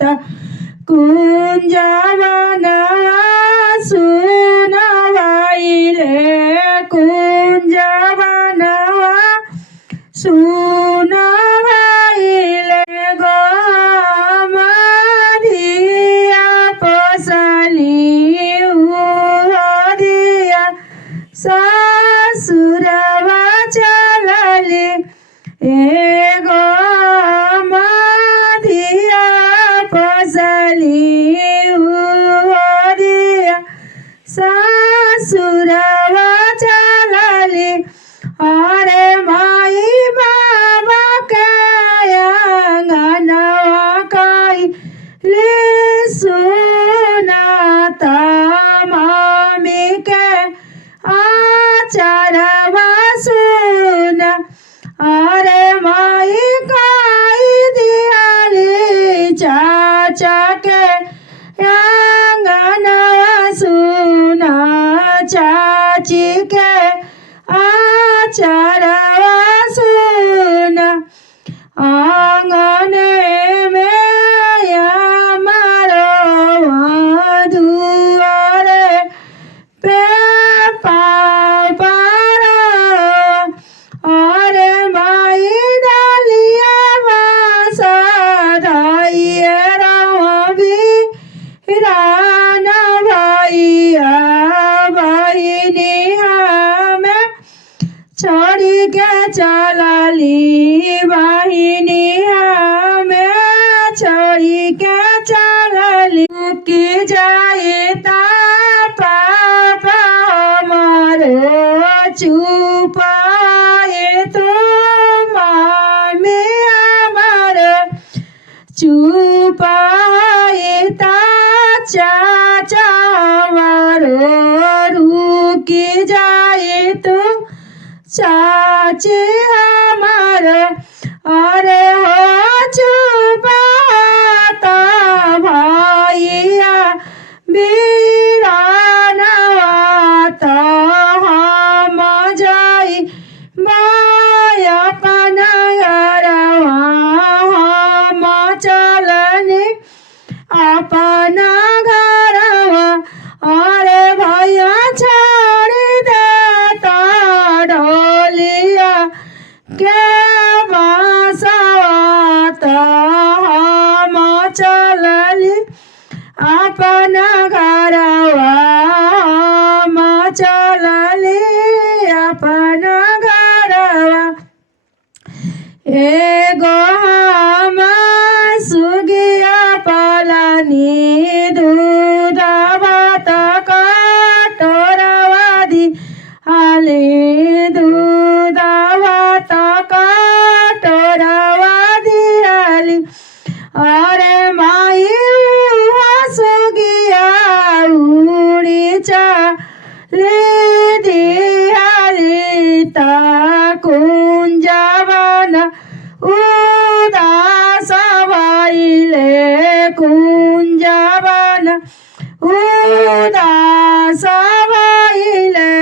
जायता कुंजवना सुनवाइले कुंजवना सुनवाइले गो मधिया पसली उदिया ससुरवा चलली एगो मधिया पसली उदिया ससुरवा चलली अरे माई बाबा के अंगनवा काई ले सुनाता मामी के आचरवा सुना अरे माई काई दियाली चाचा के अंगनवा सुना चाची के आचरवा सुना आंगने में हमारो दुआरे पे पापड़ा अरे माई डालिया बासा दाइए रवि राना भैया बहिनी हमें छोड़ी के चलली बहिनी हमें छोड़ी के चलली की जाए ता पापा मारो चुपाए तो मामी हमार चुपाए ता चाचा मारो रुकी जाए तो चाची हमार अरे हो चुपाता भैया बीरानवाता हम जाई माया पनगरवा हम चलनी अपना घरवा अरे भैया छोड़ देता डोलिया के बसवाता हम चलली अपना घरवा हम चलली अपना घरवा एगो हम सुगिया पालनी दूध भात कटोरवा दी हाली दूध भात कटोरवा दी हाली अरे माई सुगिया उड़ी चली दिहाली ता कुंजवना उदास भइले कुंजवना उदास भइले